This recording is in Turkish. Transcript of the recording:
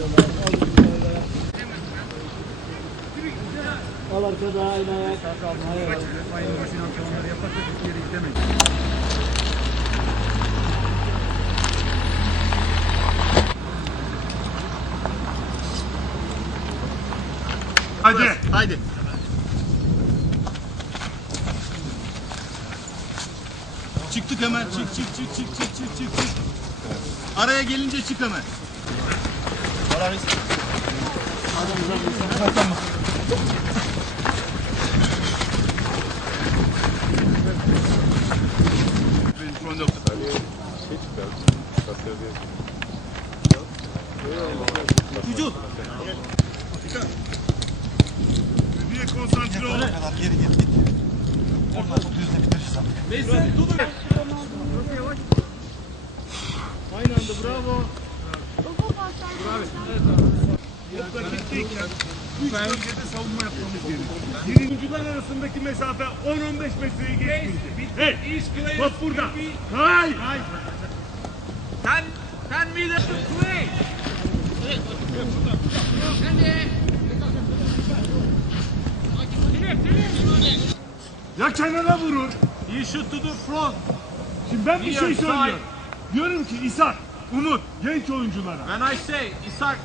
Al arkada aynı ayak. Aynı başına antrenmanları yaparsak hiçbir yere gidemeyiz. Hadi. Haydi. Çıktık hemen. Çık çık çık çık çık çık çık. Araya gelince çık hemen. Vücut. Diye konsantre ol. Aynı anda bravo. Top rakipteyken 3 bölgede savunma yapmamız gerekiyor. Oyuncular arasındaki mesafe 10-15 metreyi geçmeyecek. Hey, top burada. Hayır. Hayır. Ten, ten meters to play. Ya kenara vurur. You shoot to the front. Şimdi ben bir şey söylüyorum. Diyorum ki İshak, Umut, genç oyunculara. When I say Isaac